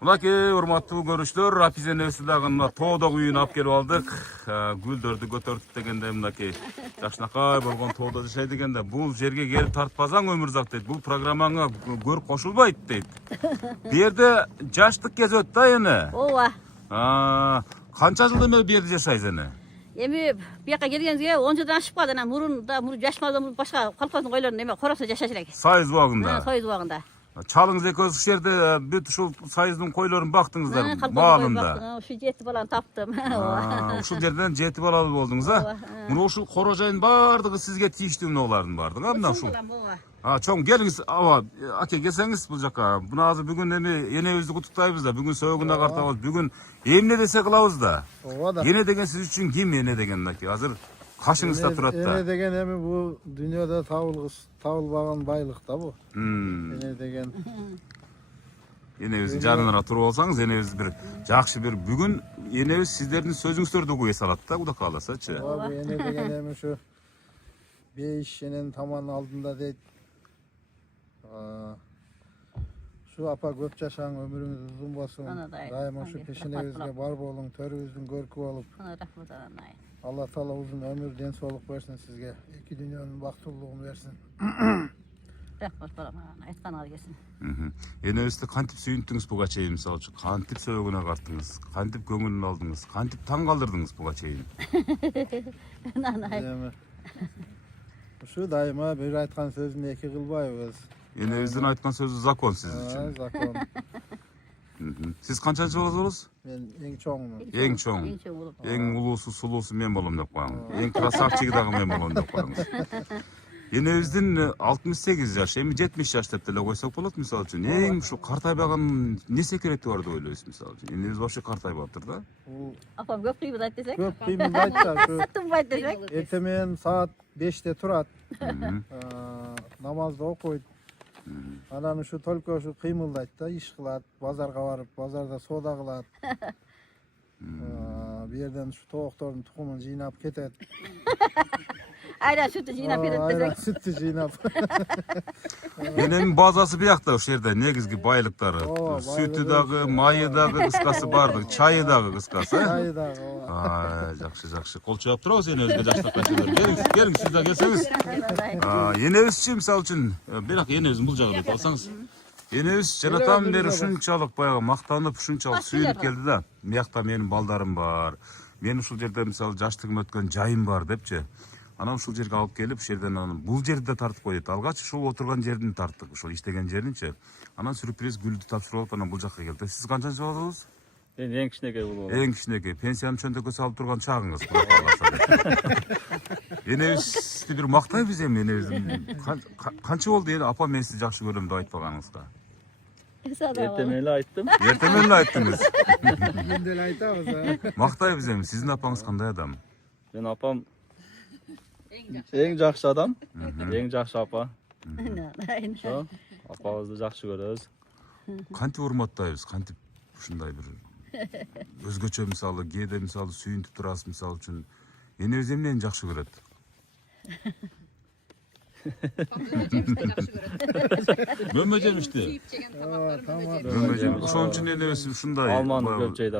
Мынакей урматтуу көрүүчүлөр, Апиз энебиз дагы мына тоодогу үйүнө алып келип алдык. Гүлдөрдү көтөртүп дегенде мынакей жакшынакай болгон тоодо жашайт экен да. Бул жерге келип тартпасаң өмүрзак дейт. Бул программаңа көр кошулбайт дейт. Бу жерде жаштык кезет да эне. Ооба. Канча жыл эме бу жерде жашайсыз эне? Эми бияка келгенибизге 10 жылдан ашып калды. Анан мурун жашмалда башка колхоздун койлорунун эме коросунда жашачу элек. Сайыз убагында. Союз убагында. Чалыңыз экөөбүз ушул жерде бүт ушул сайыздын койлорун бактыңыздар маалында. Ушу 7 баланы таптым. Ушул жерден 7 балалуу болдуңуз, а? Мына ушул кoro жайын бардыгы сизге тийиштүүмүн олардын бардыгы, мына ушул. Чоң келиңиз, аке келсеңиз бул жака. Мына азыр бүгүн эми энебизди куттуктайбыз да, бүгүн сөөгүнө картабыз. Бүгүн эмне десе кылабыз да. Ооба да. Эне деген сиз үчүн ким эне деген аке? Азыр кашыңызда турат да. Эне деген эми бул дүйнөдө табылбаган байлык да бу. Эне деген. Энебиздин жанына туруп алсаңыз, энебиз бир жакшы бир бүгүн энебиз сиздердин сөзүңүздөрдү угуй салат да, Кудай кааласачы. Ооба, эне деген эми ушу бейиш энен таман алдында дейт. Şu apa көп жашаң, өмүрүңүз узун болсун. Дайыма ушу пешенебизге бар болуң, төрүбүздүн көркү болуп. Алла Таала узун өмүр, ден соолук берсин сизге. Эки дүйнөнүн бактылуулугун берсин. Рахмат балам, айтканыңа келсин. Энебизди кантип сүйүндүңүз буга чейин, мисалы үчүн кантип сөөгүнө картыңыз, кантип көңүлүн алдыңыз, кантип таң калтырдыңыз буга чейин? Ушу дайыма бир айткан сөзүн эки кылбайбыз. Энебиздин айткан сөзү закон сиз үчүн. Закон. Сиз канчанчы болосуңуз? Мен эң чоңмун. Эң чоң. Эң улуусу, сулуусу мен болом деп коюң. Эң красавчиги дагы мен болом деп коюңуз. Энебиздин 68 жаш, эми 70 жаш деп деле койсок болот, мисалы үчүн. Эң ушул картайбаган эмне секрети бар деп ойлойсуз, мисалы үчүн? Энебиз вообще картайбаптыр да? Апам көп кыймылдайт десек. Көп кыймылдайт да. Тынбайт десек. Эртемен саат 5'te турат. Намазды окуйт. Анан ушу только ушу кыймылдайт да, иш кылат, базарга барып, базарда соода кылат. Бу жерден ушу тооктордун тукумун жыйнап кетет. Айран сүтү жыйнап кетет десек. Айран сүтү жыйнап. Эненин базасы биякта ушул жерде негизги байлыктары. Сүтү дагы, майы дагы, кыскасы бардык, чайы дагы кыскасы. Чайы дагы. Жакшы. Кол чаап турабыз энебизге жаштыкка чейин. Келиңиз, сиз да келсеңиз. Энебизчи мисалы үчүн, бирок энебиздин бул жагын айтып алсаңыз. Энебиз жанатан бери ушунчалык баягы мактанып, ушунчалык сүйүнүп келди да. Биякта менин балдарым бар. Мен ушул жерде мисалы жаштыгым өткөн жайым бар депчи. Анан ушул жерге алып келип, ушул жерден анан бул жерди тартып койдут. Алгач ушул отурган жердин тарттык, ушул иштеген жеринчи. Анан сюрприз гүлдү тапшырып алып, анан бул жакка келди. Сиз канчанчы болосуз? Мен эң кичинекей болом. Эң кичинекей. Пенсияны чөндөккө салып турган чагыңыз. Энебизди бир мактайбыз эми, энебиздин. Канча болду эне апа мен сизди жакшы көрөм деп айтпаганыңызга? Эртемен эле айттым. Эртемен эле айттыңыз. Күндө эле айтабыз. Мактайбыз эми. Сиздин апаңыз кандай адам? Мен апам эң жакшы адам, эң жакшы апа. Ошо, апабызды жакшы көрөбүз. Кантип урматтайбыз, кантип ушундай бир өзгөчө мисалы, кээде мисалы сүйүнтүп турасыз, мисалы үчүн энебиз эмнени жакшы көрөт? Мөмө жемишти. Мөмө жемиш. Ошон үчүн энебиз ушундай Алманы көп жейди.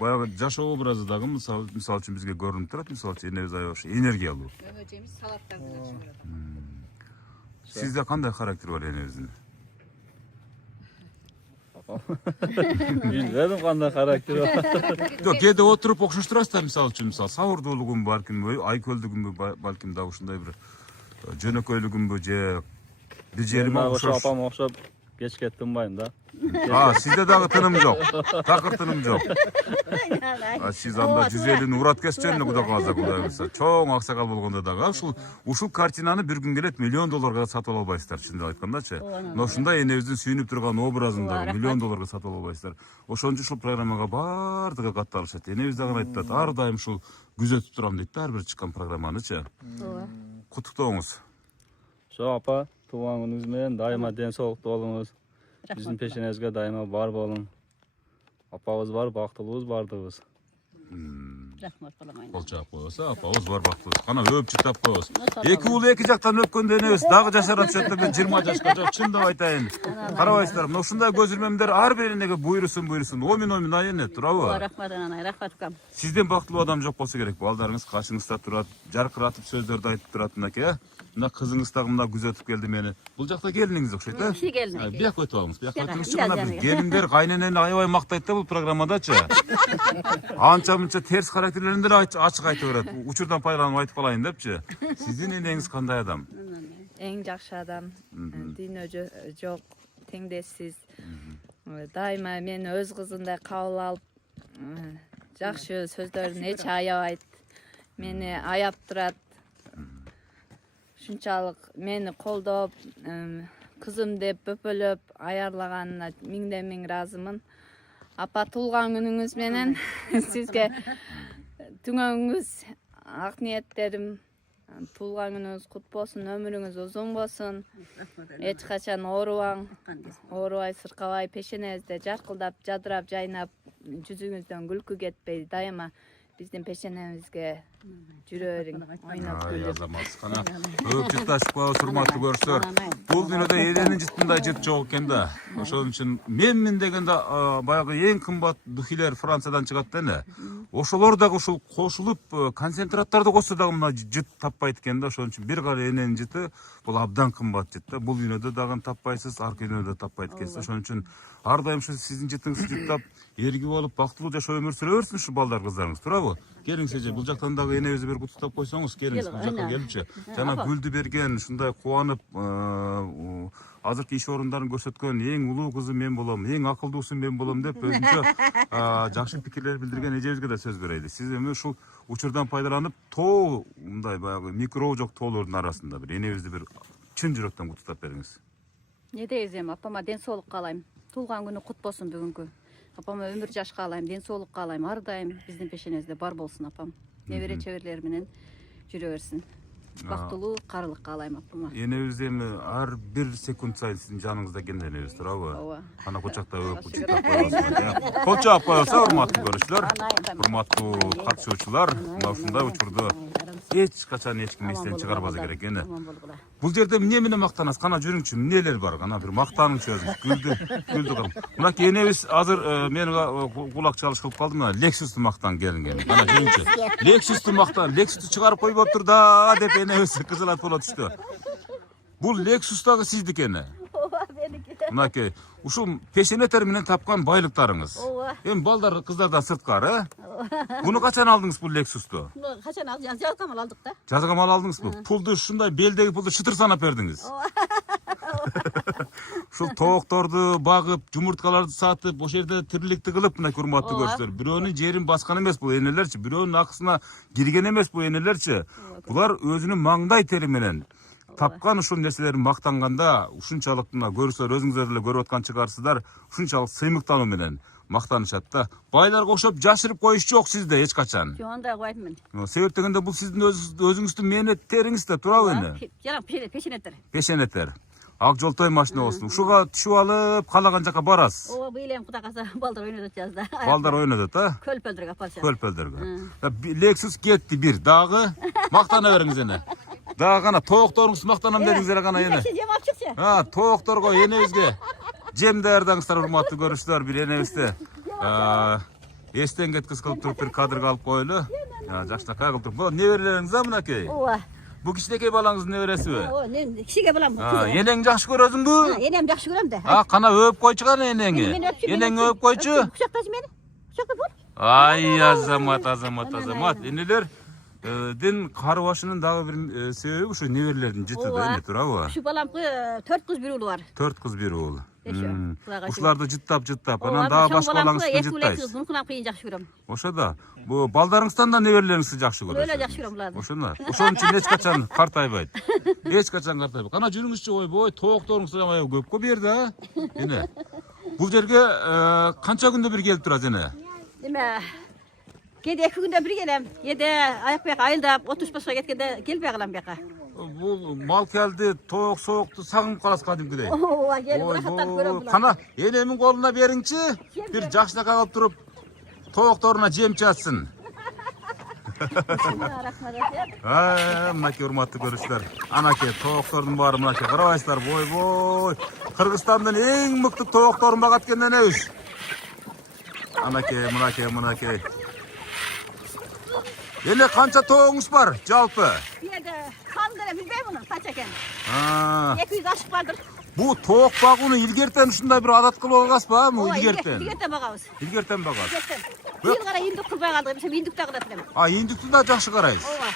Баягы жашоо образы дагы мисалы үчүн бизге көрүнүп турат, мисалы үчүн энебиз аябай энергиялуу. Мөмө жемиш, салаттарды жакшы көрөт. Сизде кандай характер бар энебиздин? Билбедим кандай характери бар. Жок, кээде отуруп окшоштурасыз да, мисалы үчүн, мисалы сабырдуулугун балким, айкөлдүгүнбү, балким да ушундай бир жөнөкөйлүгүнбү же бир жериме окшош. Апам окшоп кечке тынбайм да. Sizde dagı tınım yok. Takır tınım yok. Siz anda cüzelini uğrat keseceğini kuda kalacak uda. Çoğun aksakal bolgonda dagı. Uşul kartinanı bir gün gelip $1 milyon satıp alabaysızlar şimdi aytkandaçı. Noşunda enebizin sүйүнүп турган образындагы $1 milyon satıp alabaysızlar. Oşoncu uşul programmaga bardыгы катталышат. Энебиз дагы айтат, ар дайым ушул күзөтүп турам дейт да, ар бир чыккан программанычы. Куттуктооңуз. Ошо апа, туулган күнүңүз менен дайыма ден соолуктуу болуңуз. Биздин пешенебизге дайыма бар болуң. Апабыз бар, бактылуубуз бардыгыбыз. Rahmat kılamayın. Kol çağıp koysa, apa oz var baktınız. Kana öp çıtap koyuz. Eki ulu eki jaktan öpkönde enebis. Dagı jaşaran çöktü ben 20 jaşka çok çındap aytayın. Karabaysızlar, mına ушундай көзүрмөмдөр ар бирине буйруsun. Omin ayene turabı. Rahmat anay, rahmat ukam. Sizden baktılуу adam жок болсо керек. Балдарыңыз каршыңызда турат, жаркыратып сөздөрдү айтып турат мынакей. Мына кызыңыз дагы мына күзөтүп келди мени. Бул жакта келиниңиз окшойт, э? Киши келин. Бияк өтүп алыңыз. Бияк Бияка, өтүңүзчү гана ия, биз ия. келиндер кайненени аябай мактайт да бул программадачы. Анча мынча терс характерлерин деле ачык айтып берет. Учурдан пайдаланып айтып калайын депчи. Сиздин энеңиз кандай адам? Эң жакшы адам, дүйнө жок, теңдессиз. Дайыма мени өз кызындай кабыл алып, жакшы сөздөрүн эч аябайт. Мени аяп турат. Ушунчалык мени колдоп, кызым деп бөпөлөп аярлаганына миңден миң ыраазымын. Апа туулган күнүңүз менен сизге түңөгүңүз, ак ниеттерим, туулган күнүңүз кут болсун, өмүрүңүз узун болсун. Эч качан оорубай, сыркабай, пешенеңизде жаркылдап, жадырап, жайнап, жүзүңүздөн күлкү кетпей, дайыма биздин пешенемизге жүрө бериң, ойноп күлүп. Кана өп жытташып коебуз, урматтуу көрүштөр. Бул дүйнөдө эненин жыттындай жыт жок экен да. Ошон үчүн менмин дегенде баягы эң кымбат духилер Франциядан чыгат да эне. Ошолор дагы ушул кошулуп концентраттарды кошсо дагы мына жыт таппайт экен да. Ошон үчүн бир гана эненин жыты бул абдан кымбат жыт да. Бул дүйнөдө дагы таппайсыз, аркы дүйнөдө таппайт экенсиз. Ошон үчүн ар дайым ушу сиздин жытыңызды жыттап, эргип алып, бактылуу жашоо өмүр сүрө берсин ушу балдар кыздарыңыз, туурабы? Келиңиз эже, бул жактан дагы энебизди бир куттуктап койсоңуз, келиңиз бул жакка келипчи. Жана гүлдү берген, ушундай кубанып, азыркы иш орундарын көрсөткөн эң улуу кызы мен болом, эң акылдуусу мен болом деп өзүнчө жакшы пикирлер билдирген эжебизге да сөз берели. Сиз эми ушул учурдан пайдаланып, тоо мындай баягы микро жок тоолордун арасында бир энебизди бир чын жүрөктөн куттуктап бериңиз. Не дейсиз эми, апама ден соолук каалайм. Туулган күнү кут болсун бүгүнкү. Апама өмүр жаш каалайм, ден соолук каалайм. Ар дайым биздин пешенебизде бар болсун апам. Небере чеберлер менен жүрө берсин. Бактылуу карылык каалайм апама. Энебиз эми ар бир секунд сайын сиздин жаныңызда экен энебиз, туурабы? Ооба. Ана кочакта өп жыттап коебуз. Кол чаап коебуздар, урматтуу көрүүчүлөр, урматтуу катышуучулар. Мына ушундай учурду эч качан эч ким эстен чыгарбаса керек эне. Бул жерде эмне менен мактанасыз? Кана жүрүңчү, эмнелер бар? Кана бир мактаныңчы өзүңүз. Күлдү кылып. Мынакей энебиз азыр мени кулак чалыш кылып калды. Мына Lexus'ту мактан келинген. Кана жүрүңчү. Lexus'ту мактан, Lexus'ту чыгарып койбоптур да деп энебиз кызылат боло түштү. Бул Lexus дагы сиздики эне. Ооба, меники. Мынакей ушул пешенетер менен тапкан байлыктарыңыз. Ооба. Эми балдар кыздардан сырткары, Буну качан алдыңыз бул Lexus'ту? Качан жазгамал алдык да. Жазгамал алдыңызбы? Пулду ушундай белдеги пулду шытыр санап бердиңиз. Ушул тоокторду багып, жумурткаларды сатып, ошол жерде тириликти кылып, мына урматтуу көрүштөр. Бирөөнүн жерин баскан эмес бул энелерчи, бирөөнүн акысына кирген эмес бул энелерчи. Булар өзүнүн маңдай тери менен тапкан ушул нерселерин мактанганда, ушунчалык мына көрсөөр, өзүңүздөр деле көрүп аткан чыгарсыздар, ушунчалык сыймыктануу менен мактанышат да. Байларга окшоп жашырып коюш жок сизде эч качан. Жок, андай койбойм мен. Себеп дегенде бул сиздин өзүңүздүн мээнет териңиз да, туурабы эне? Жана пешенеттер. Пешенеттер. Ак жолтой машина болсун. Ушуга түшүп алып, каалаган жака барасыз. Ооба, быйыл эми Кудай кааласа балдар ойнотот жазда. Балдар ойнотот, а? Көлпөлдөргө апарышат. Көлпөлдөргө. Lexus кетти бир. Дагы мактана бериңиз эне. Дагы гана тоокторуңуз мактанам дедиңиздер гана эне. Жем алып чыкчы. Тоокторго энебизге жем даярдаңыздар, урматтуу көрүүчүлөр, бир энебизди эстен кеткис кылып туруп бир кадрга алып коелу. Жакшынакай кылып туруп. Бул неберелериңиз а мынакей? Ооба. Бу кичинекей балаңыздын небересиби? Ооба, мен кичиге балам. Энең жакшы көрөсүңбү? Энем жакшы көрөм да. Кана өп койчу гана энеңи. Энең өп койчу. Кучактачы мени. Кучакта бол. Ай, азамат. Энелер дин карыбашынын дагы бир себеби ушу неберелердин жыты да, эме туурабы? Ушу баламгы 4 кыз 1 уулу бар. 4 кыз 1 уул. Кудайга Ушуларды жыттап, анан дагы башка балаңызды жыттайсыз. Мункунам кыйын жакшы көрөм. Ошо да. Бу балдарыңыздан да неберелериңизди жакшы көрөсүз. Өлө жакшы көрөм буларды. Ошону. Ошон үчүн эч качан картайбайт. Эч качан картайбайт. Кана жүрүңүзчү, ойбой, тоокторуңуз аябай көпкө берди, а? Эне. Бул жерге канча күндө бир келип турасыз эне? Эме кээде 2 күндө бир келем. Кээде аяк бияка айылдап, отуш башка кеткенде келбей калам бияка. Бул мал келди, тоок соокту сагынып каласыз кадимкидей. Ооба, келип рахаттанып көрөм буларды. Кана энемин колуна бериңчи, бир жакшынакай кылып туруп тоокторуна жем чачсын. Mınaki urmatly görüşler. Anake tooktorдун bary mınaki karabaysızlar boy boy. Kırgızstan'dan en mıkты tooktorun bagat kenden eus. Mınaki. Ele kança tooğuңuz var jalpı? Bir yerde kaldır bilmem bunu kaç eken. Ha. 200 aşık vardır. Bu took bagууну илгертен ушундай bir adat kılıp algaspa mı Ооба, ilgerten? илгертен багабыз. İlgerten bagat. Илгертен. Быйыл кара индик кылбай калдык. Бизде индик дагы да билем. Ha indükti da жақсы қарайсыз. Ооба.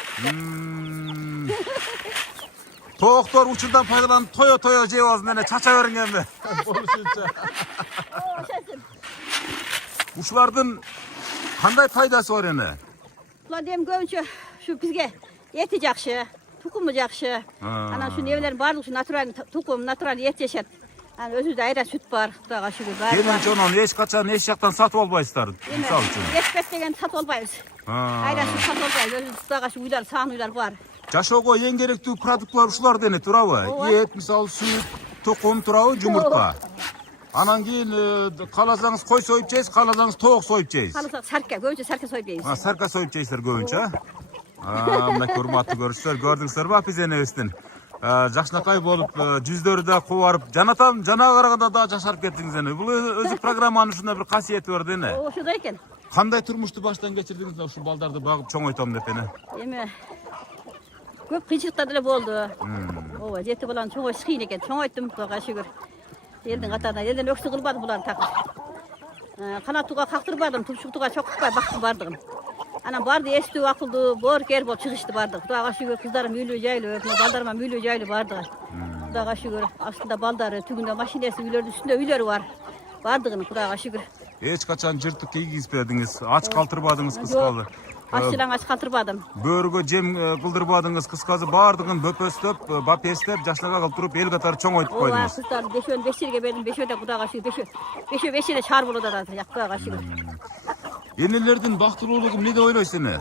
Tooktor uçurdan faydalanıp toyo jep azından çaça öğrengen mi? Boluşunça. Ооба, ошентсин. Uşlardın kanday faydası var ene? Bular dem көбүнчө şu bizge eti жакшы, tukumu жакшы. Ana şu nevelerin bardıq şu natural tukum, natural et yaşat. Ana özüzde ayran süt var, Xudoga şükür var. Kelince onu eş kaçan eş yaktan satıp albaysızlar. Misal için. Ekspres degen satып албайбыз. Ayran süt satып албайбыз. Özüz Xudoga şu uylar, sağın uylar var. Жашоого эң керектүү продуктлар ушулар дене турабы? Эт, мисалы сүт, тукум турабы, жумуртка. Анан кийин кааласаңыз кой союп жейсиз, кааласаңыз тоок союп жейсиз. Қаласақ сарка, көбінше сарка сойып жейбіз. Сарка союп жейсиздер көбүнчө. Мынакей урматтуу көрүүчүлөр, көрдүңүздөрбү биз энебиздин жакшынакай болуп, жүздөрү да кубарып, жанатам жанага караганда да жашарып кеттиңиз эне. Бул өзү программанын ушундай бир касиети бар дене. Ошондой экен. Кандай турмушту баштан кечирдиңиз ушул балдарды багып чоңойтом деп эне? Эми көп кыйынчылыктар деле болду. Ооба, жети баланы чоңойтуш кыйын экен. Чоңойттум, Xudoga шүгүр. Элдин катарына, элден өксү кылбадым буларды такып. Канатууга кактырбадым, тупчуктууга чокутпай бактым бардыгын. Анан барды эстүү, акылдуу, боорукер болуп чыгышты бардык. Xudoga шүгүр, кыздарым үйлүү жайлуу, балдарыма үйлүү жайлуу бардыгы. Xudoga шүгүр, астында балдары, түбүндө машинеси, үйлөрдүн үстүндө үйлөрү бар. Бардыгын Xudoga шүгүр. Эч качан жыртык кийгизбедиңиз, ач калтырбадыңыз кыскалы. Аччылаң ач калтырбадым. Бөрүгө жем кылдырбадыңыз, кыскасы баардыгын бөпөстөп, бапестеп, жаштарга кылтырып, эл катары чоңойтуп Ооба, койдуңуз. кыздарды бешөөнү 5 жерге бердим, бешөөдө Xudoga шүгүр, бешөө 5 жерде чаар болуп атат, Xudoga шүгүр. Энелердин бактылуулугу эмне деп ойлойсуз эне?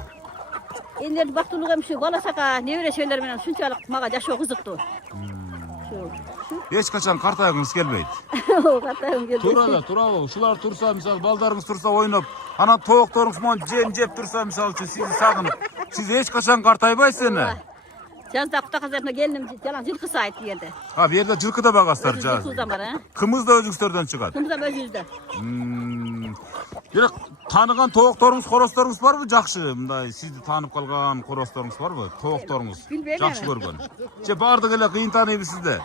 Энелердин бактылуулугу эми ушу бала чака, небере чөбөлөр менен ушунчалык мага жашоо кызыктуу. Эч качан картайгыңыз келбейт. Катайым келди. Турабы. Ушулар турса, мисалы балдарыңыз турса ойноп, анан тоокторуңуз менен жеп турса, мисалы үчүн сизди сагынып, сиз эч качан картайбайсыз эне. Жазда Кутаказарына келдим, жалаң жылкы сайт бу жерде. Бу жерде жылкы да багасыздар жаз. Жылкыдан бар, Кымыз да өзүңүздөрдөн чыгат. Кымыздан өзүбүздө. Бирок тааныган тоокторуңуз, корозторуңуз барбы жакшы? Мындай сизди таанып калган корозторуңуз барбы? Тоокторуңуз жакшы көргөн. Же бардык эле кыйын тааныйбы сизди?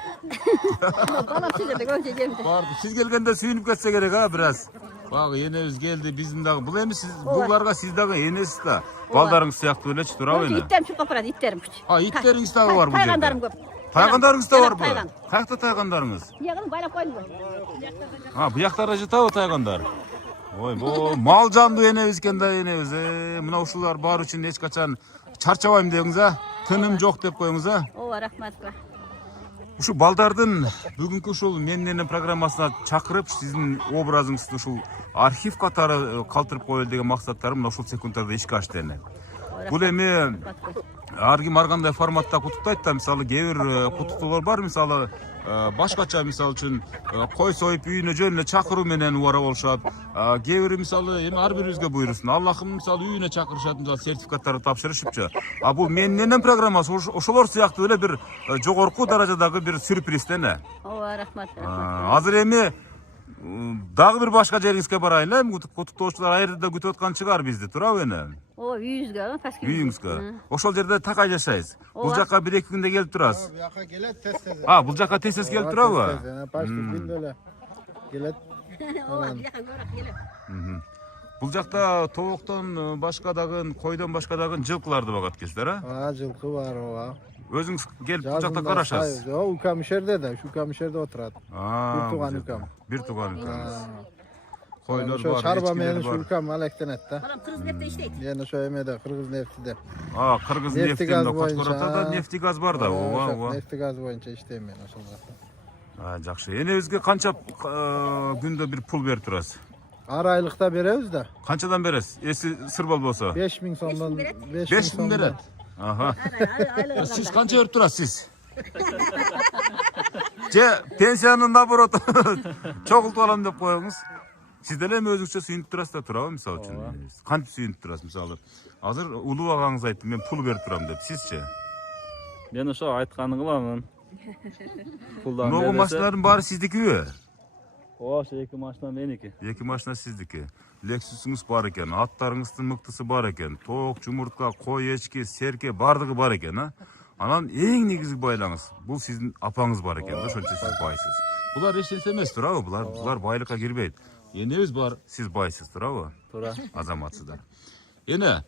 Балам сиздерде көбүнчө келди. Барды. Сиз келгенде сүйүнүп кетсе керек а бир аз. Багы энебиз келди, биздин дагы. Бул эми сиз буларга сиз дагы энесиз да. Балдарыңыз сыяктуу элечи турабы эне? Иттерим чукап барат, иттерим. Иттериңиз дагы бар бул жерде. Тайгандарым көп. Тайгандарыңыз да барбы? Каякта тайгандарыңыз? Ягын байлап койдум. Буяктарда жатабы тайгандар? Ой, бу мал жандуу энебиз экен да энебиз. Мына ушулар бар үчүн эч качан чарчабайм деңиз а. Тыным жок деп коюңуз а. Ооба, рахмат. Ушу балдардын бүгүнкү ушул менин программасына чакырып, сиздин образыңызды ушул архив катары калтырып коелу деген максаттарым мына ушул секундтарда ишке ашты эне. Бул эми ар ким ар кандай форматта куттуктайт да, мисалы кээ бир куттуктоолор бар, мисалы башкача, мисалы үчүн кой союп үйүнө жөн эле чакыруу менен убара болушат. Кээ бири мисалы эми ар бирибизге буйрусун. Аллахым мисалы үйүнө чакырышат, мисалы сертификаттарды тапшырышыпчы. Бул менин программасы ошолор сыяктуу эле бир жогорку даражадагы бир сюрприз эне. Ооба, рахмат. Азыр эми дагы бир башка жериңизге барайлы. Эми куттуктоочулар айрда күтүп аткан чыгар бизди, турабы эне? Ооба, үйүңүзгө, паски. Үйүңүзгө. Ошол жерде такай жашайсыз. Бул жака 1-2 күндө келип турасыз. Bu yaka gelet tez. Бул жака тез келип турабы? Başka günde öyle gelet. Ооба, бияка көрөк келип. Бул жакта тооктон башка дагы, койдон башка дагы жылкыларды багат экенсиздер, а? Жылkı var o. Өзүңүз келип бул жакта карашасыз. O Ukamışer'de de, şu Ukamışer'de oturat. Bir tuğan Ukam. Bir tuğan Ukam. Koylar Şu var, şarba meni echkiler şu var. Ukam alekten etti. Balam Kırgız nefte işleydi. Yani şu emede Kırgız neftide. Kırgız Nefti neftinde gaz Koçkorat'ta da boyunca. nefti gaz var da. Nefti gaz boyunca işleyim ben aslında. Жакшы. Энебизге канча күндө bir pul берип турасыз? Ar aylıkta beremiz de. Канчадан бересиз? Эси сыр болбосо. 5000 sondan 5000 берет. Аха. Siz kança verip turasız? Же пенсияны наоборот чогултуп алам деп коюңуз. Siz деле эми өзүңчө сүйүнүп турасыз да туурабы мисалы үчүн? Кантип сүйүнүп турасыз мисалы? Азыр улуу агаңыз айтты, мен пул берип турам деп. Сизчи? Мен ошо айтканын кыламын. Пулдан Могу машиналардын баары сиздикиби? Ооба, эки машина меники. Эки машина сиздики. Lexus'unuz бар экен, аттарыңыздын мыктысы бар экен, тоок, жумуртка, кой, эчки, серке бардыгы бар экен, а? Анан эң негизги байлаңыз бул сиздин апаңыз бар экен да, ошончо сиз байсыз. Булар эч нерсе эмес, туурабы? Булар байлыкка кирбейт. Энебиз бар, сиз байсыз, туурабы? Туура. Азаматсыздар. Эне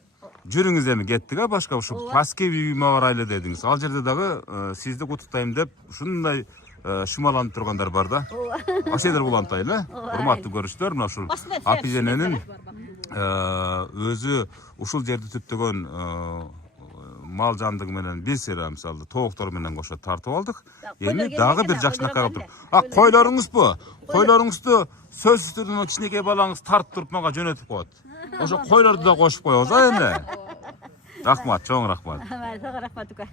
жүрүңүз эми кеттик, а башка ушу Паскев үйүмө барайлы дедиңиз. Ал жерде дагы сизди куттуктайм деп ушундай шумаланып тургандар бар да. Ашедер улантайлы. Урматтуу көрүштөр, мына ушул Апизененин өзү ушул жерди түптөгөн мал жандыгы менен бисера мисалы тооктор менен кошо тартып алдык. Эми дагы бир жакшынакка калып туруп. Койлоруңузбу? Койлоруңузду сөзсүз түрдө кичинекей балаңыз тартып туруп мага жөнөтүп коет. Ошо койлорду да кошуп коебуз а эми. Рахмат, чоң рахмат. Рахмат ука.